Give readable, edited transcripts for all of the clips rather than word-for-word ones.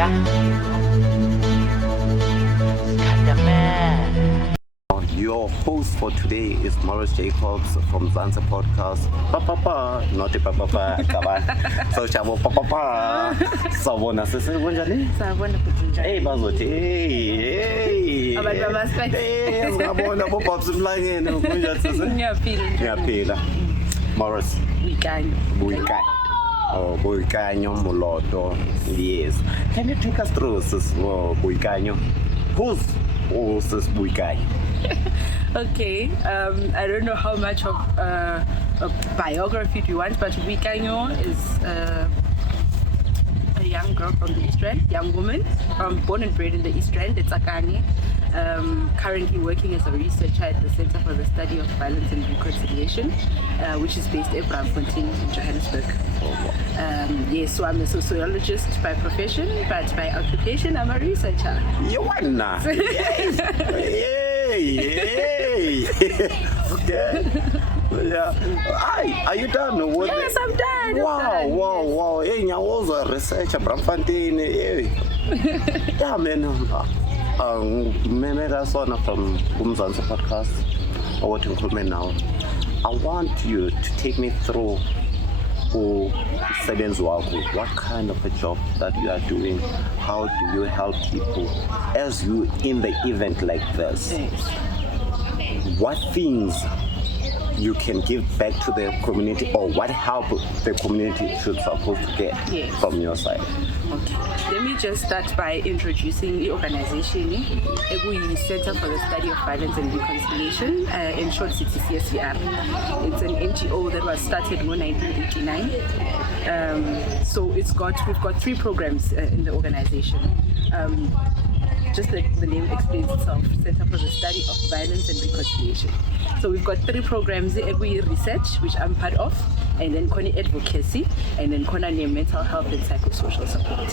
Your host for today is Morris Jacobs from Mzansi Podcast. Not a papa, so chavo papa. Sabona sese bunjani? Sabona kutunja. Hey bazothi, hey. Hey, ngabona bo babs mlangeni bunjani sese? Ngiyaphila. Morris. Boikanyo. Oh, Boikanyo Moloto. Yes. Can you take us through this Boikanyo? Who's this Boikanyo? Okay, I don't know how much of a biography do you want, but Boikanyo is a young girl from the East Rand, young woman, born and bred in the East Rand, it's Akani. Currently working as a researcher at the Center for the Study of Violence and Reconciliation, which is based at Braamfontein in Johannesburg. Yes, so I'm a sociologist by profession, but by occupation I'm a researcher. You wanna? Yay! Okay. Yeah. Hi, are you done? Yes, I'm done. Wow. Hey, I was a researcher, Braamfontein. Yeah, man. That's one from Mzansi Podcast. What you call me now? I want you to take me through what kind of a job that you are doing. How do you help people as you in the event like this? What things you can give back to the community, or what help the community should supposed to get from your side? Okay. Let me just start by introducing the organization, the Center for the Study of Violence and Reconciliation, in short CCSVR. It's an NGO that was started in 1989. So we've got 3 programs in the organization. Just like the name explains itself, Center for the Study of Violence and Reconciliation. So we've got 3 programs, Egui Research, which I'm part of, and then Koni Advocacy, and then Kona Mental Health and Psychosocial Support.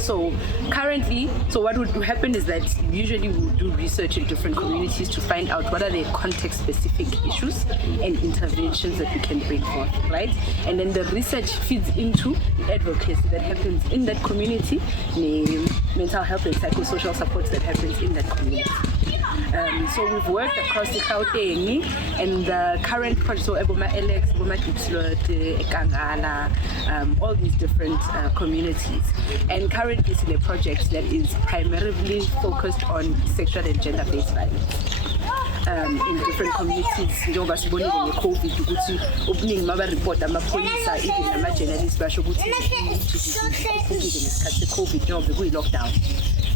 So currently, what would happen is that usually we do research in different communities to find out what are the context-specific issues and interventions that we can bring forth, right? And then the research feeds into the advocacy that happens in that community, the mental health and psychosocial support that happens in that community. So we've worked across the Gauteng and the current project, so Eboma Alex, Eboma Dipslot, Ekangala, all these different communities. And currently it's in a project that is primarily focused on sexual and gender-based violence. In different communities, njengoba sibonile nge-COVID ukuthi obuningi mabareport amaphoyisa even nama-journalists basho ukuthi iphukile ngesikhathi se-COVID njengoba bekuyi-lockdown.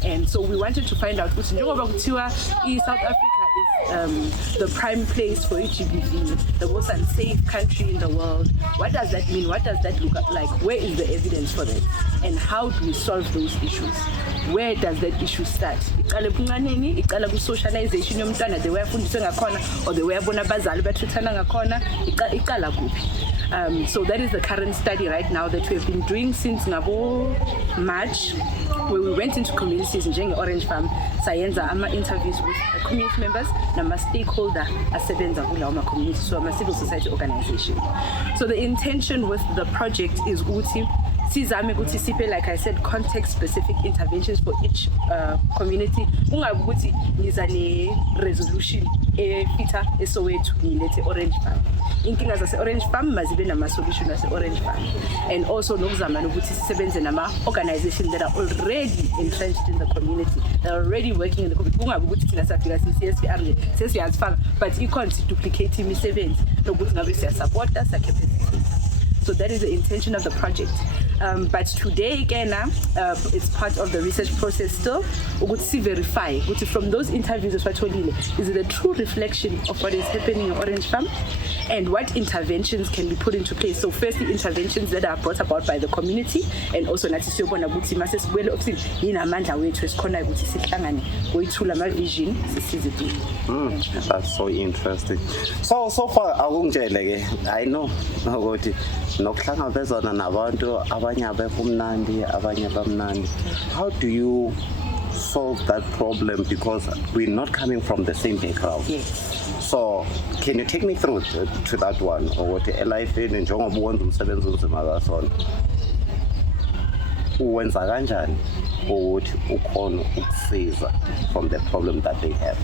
And so we wanted to find out ukuthi njengoba kuthiwa i-South Africa is the prime place for GBV, the most unsafe country in the world. What does that mean? What does that look like? Where is the evidence for that? And how do we solve those issues? Where does that issue start? Iqala ebuncaneni, iqala ku-socialization yomntwana the way afundiswe ngakhona, or the way abona abazali batreatana ngakhona, iqala kuphi? So that is the current study right now that we have been doing since March, where we went into communities in Orange Farm, sayenza ama-interviews with community members, nama-stakeholder asebenza kulawo ma-community, so ama-civil society organization. So the intention with the project is ukuthi sizame ukuthi sipe, like I said, context-specific interventions for each community. Ungabi ukuthi niza ne-resolution efita eSoweto nilethe Orange Farm. Inkinga zase-Orange Farm mazibe nama-solution ase-Orange Farm. And also nokuzama nokuthi sisebenze nama-organizations that are already entrenched in the community. They're already working in the community. Ungabi ukuthi thina safika CCSVR nje sesiyazifaka, but ikhona duplicate imisebenzi nokuthi ngabe siyasupporta siyacapacitate. So that is the intention of the project. But today again, it's part of the research process still. We could see verify from those interviews is it a true reflection of what is happening in Orange Farm, and what interventions can be put into place. So firstly, interventions that are brought about by the community, and also nathi siyobona ukuthi mase sibuyele opposite yinamandla wethu esikhona ukuthi sihlangane ngoyithula ama vision sisize tu. That's so interesting. So far akungitshele ke, I know ukuthi nokuhlangabezana nabantu abanye abefumnandi abanye bamnandi. How do you solve that problem, because we're not coming from the same background? Yes. So can you take me through to that one, or what life in njengoba uwenza umsebenzi onzima kasona uwenza kanjani ukuthi ukhona ukusiza from the problem that they have?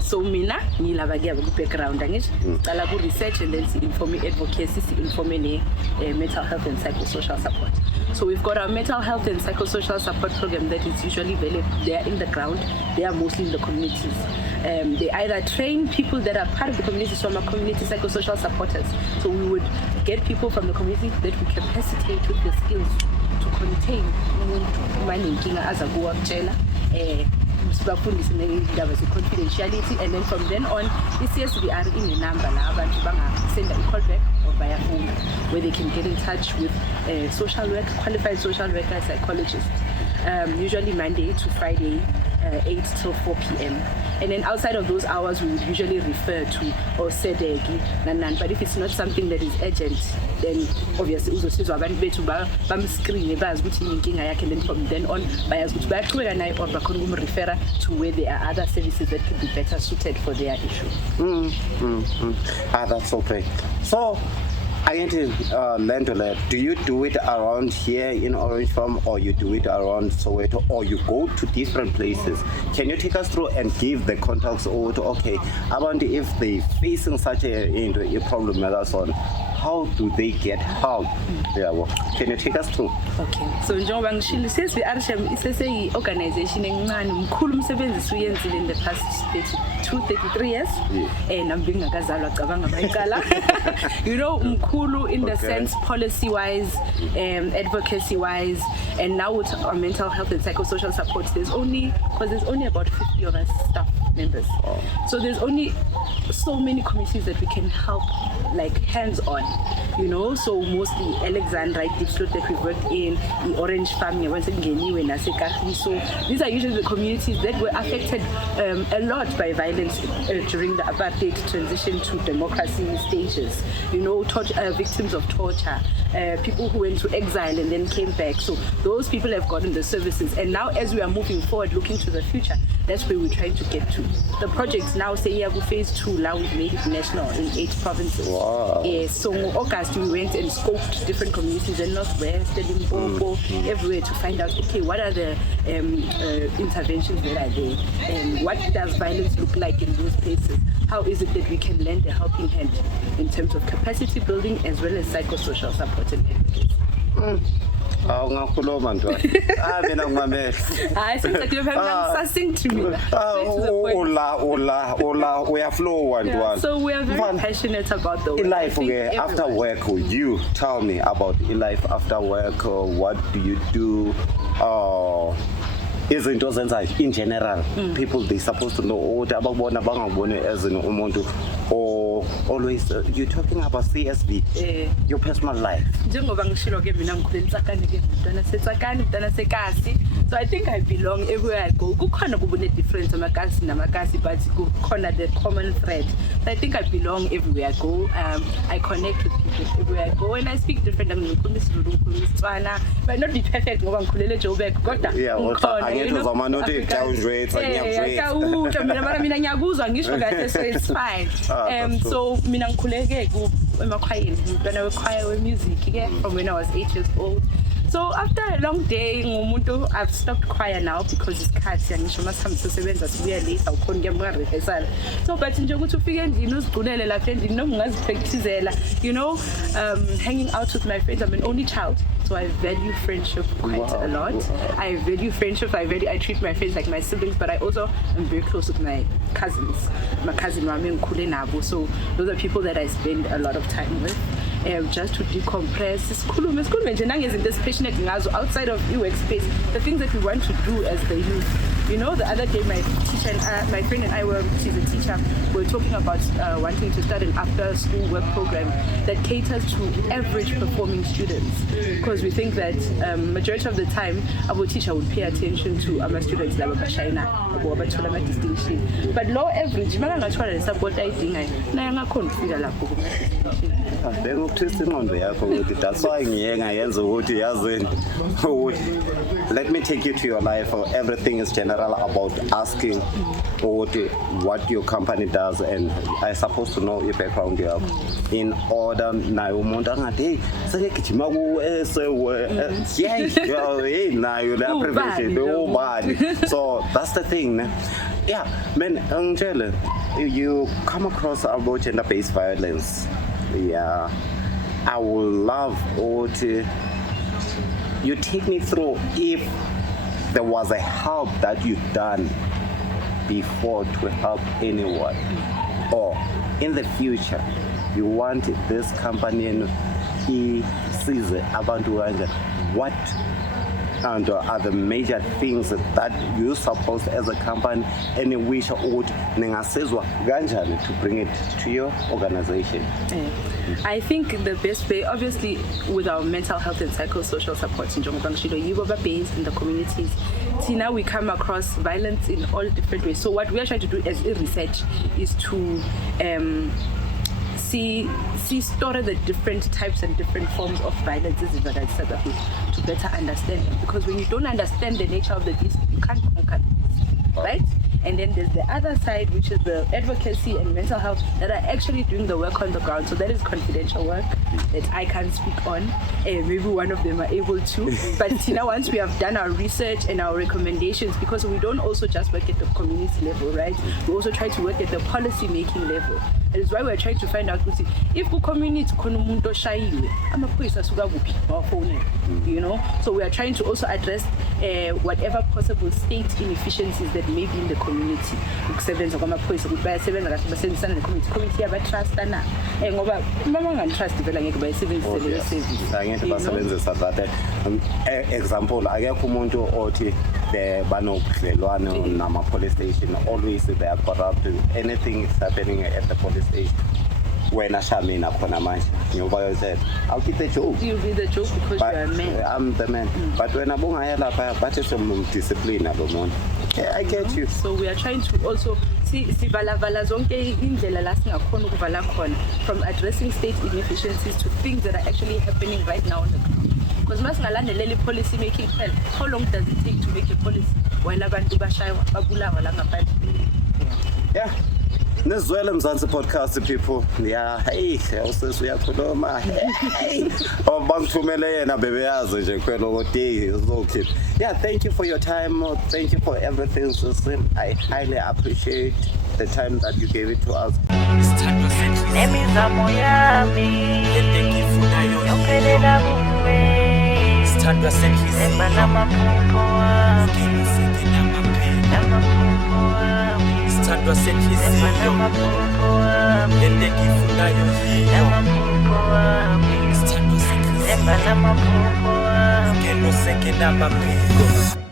So mina ngilaba ke background angisho qala ku research and then inform advocacy, inform mental health and psychosocial support. So we've got our mental health and psychosocial support program that is usually they are in the ground. They are mostly in the communities. They either train people that are part of the community, so our community psychosocial supporters. So we would get people from the community that we capacitate with the skills to contain umuntu aza kuwakutshela sibafundise ngendaba ze-confidentiality, and then from then on i-CSVR ine-number la abantu bangasenda i-call back or via phone where they can get in touch with social work, qualified social worker, psychologists, usually Monday to Friday, 8 till 4 p.m. And then outside of those hours, we would usually refer to or sedegi nanan. But if it's not something that is urgent, then obviously uzosizwa abantu bethu bamscreen bazi ukuthi inkinga yakhe, and then from then on bayazi ukuthi bayaqhubeka naye or bakhona ukumrefera to where there are other services that could be better suited for their issue. That's okay. So Lendola, do you do it around here in Orange Farm, or you do it around Soweto, or you go to different places? Can you take us through and give the contacts over to, okay, I wonder if they're facing such a problem with us on, how do they get help? Can you take us through? Okay. So njengoba ngishilo CSVR isese organization encane mkhulu umsebenzi suyenzile in the past 33 years. And I'm being ngakazalwa cabanga bayiqala. You know, mkhulu in the sense policy wise, advocacy wise, and now with our mental health and psychosocial support, there's only about 50 of us staff members. So there's only so many communities that we can help, like hands-on, you know. So mostly Alexandra, Dipslot that we've worked in, the Orange Family, so these are usually the communities that were affected a lot by violence during the apartheid transition to democracy stages. You know, victims of torture, people who went to exile and then came back. So those people have gotten the services, and now as we are moving forward, looking to the future, that's where we're trying to get to. The projects now say phase 2, now we've made it national in 8 provinces. Wow. So in August we went and scoped different communities in Northwest, Limpopo, everywhere to find out, okay, what are the interventions that are there, and what does violence look like in those places? How is it that we can lend a helping hand in terms of capacity building as well as psychosocial support and advocacy? Ngakhuluma ntwana. Mina ngimamela. Hayi sengithi succinct to me. Ola uyaflow ntwana. So we are very passionate about the work. Life after work, you tell me about life after work. What do you do? Izinto zenzayo in general, people they supposed to know ukuthi ababona bangabone as umuntu, or always you're talking about CSV, your personal life. Njengoba ngishilo ke mina ngikhule entsakane ke mntwana setsakane mntwana sekasi, so I think I belong everywhere I go. Kukhona kubune difference amakasi namakasi, but kukhona the common thread. So I think I belong everywhere I go. I connect with people everywhere I go, and I speak different languages. Ngikhuluma isiZulu, ngikhuluma isiTswana, but not be perfect ngoba ngikhulele Joburg kodwa ngikhona. Angeke uzamana uthi cha ujwetha ngiyakuzwa. Mina ngiyakuzwa ngisho kahle, so it's fine. So mina ngikhuleke emakhwayeni, ngumntwana wekhwaya we-music ke from when I was 8 years old. So after a long day ngumuntu, I've stopped choir now because isikhathi angisho masihambe sisebenza sibuya late awukhona kuyamba rehearsal. So but nje ukuthi ufike endlini uzigcinele lapha endlini noma ungazipracticela, you know, hanging out with my friends. I'm an only child, so I value friendship quite a lot. I value friendship. I treat my friends like my siblings, but I also am very close with my cousins. My cousin wami ngikhule nabo, so those are people that I spend a lot of time with. Just to decompress, sikhulume nje nangezinto passionate ngazo outside of workspace, the things that we want to do as the youth. You know, the other day my teacher and my friend and I she's a teacher, we were talking about wanting to start an after school work program that caters to average performing students, because we think that majority of the time our teacher would pay attention to our students laba bashayina abathola ama distinction, but low average makangathola le support ayidingayo naye angakhona ukufika lapho kuma distinction. Bengikuthwisa ingqondo yakho ukuthi that's why ngiyenza ukuthi yazini ukuthi let me take you to your life, or everything is general. general about asking what your company does, and I supposed to know your background you have in order nayo umuntu angathi hey sake gijima ku hey nayo la prevention ubani. So that's the thing. Yeah, man, Angela, you come across about gender-based violence. Yeah, I would love you take me through if there was a help that you've done before to help anyone, or in the future you want this company and sees abantu kanje, what are the major things that you suppose as a company any wish out ningasizwa kanjani to bring it to your organization? I think the best way, obviously, with our mental health and psychosocial support in Jongo based in the communities, now we come across violence in all different ways. So what we are trying to do as a research is to store the different types and different forms of violence in South Africa to better understand them. Because when you don't understand the nature of the beast, you can't conquer it, right? And then there's the other side, which is the advocacy and mental health that are actually doing the work on the ground. So that is confidential work that I can't speak on. Maybe one of them are able to. But once we have done our research and our recommendations, because we don't also just work at the community level, right? We also try to work at the policy making level. That is why we're trying to find out if the community so we are trying to also address whatever possible state inefficiencies that may be in the community. Example, akekho umuntu othi banobudlelwano nama police station, always they are corrupt, anything is happening at the police station. When I shamina khona manje ngiyoba said I'll keep the joke. You'll be the joke because you are a man. I'm the man. But when I bongaya lapha bathi some discipline abomona. Okay, I get you. So we are trying to also sivala zonke indlela la singakhona ukuvala khona, from addressing state inefficiencies to things that are actually happening right now on the ground. Because masingalandeleli policy making, how long does it take to make a policy while abantu bashaywa babulawa la ngaphandle? Yeah. Nizwele Mzansi Podcast people. Yeah, hey, uyakhuluma. Hey. Bangithumele yena bebeyazi nje kwelo ukuthi okay. Yeah, thank you for your time. Thank you for everything, Susan. I highly appreciate the time that you gave it to us. Sithandwa senhliziyo endengifunayo yiyo sithandwa senhliziyo ngeno seke namaphiko.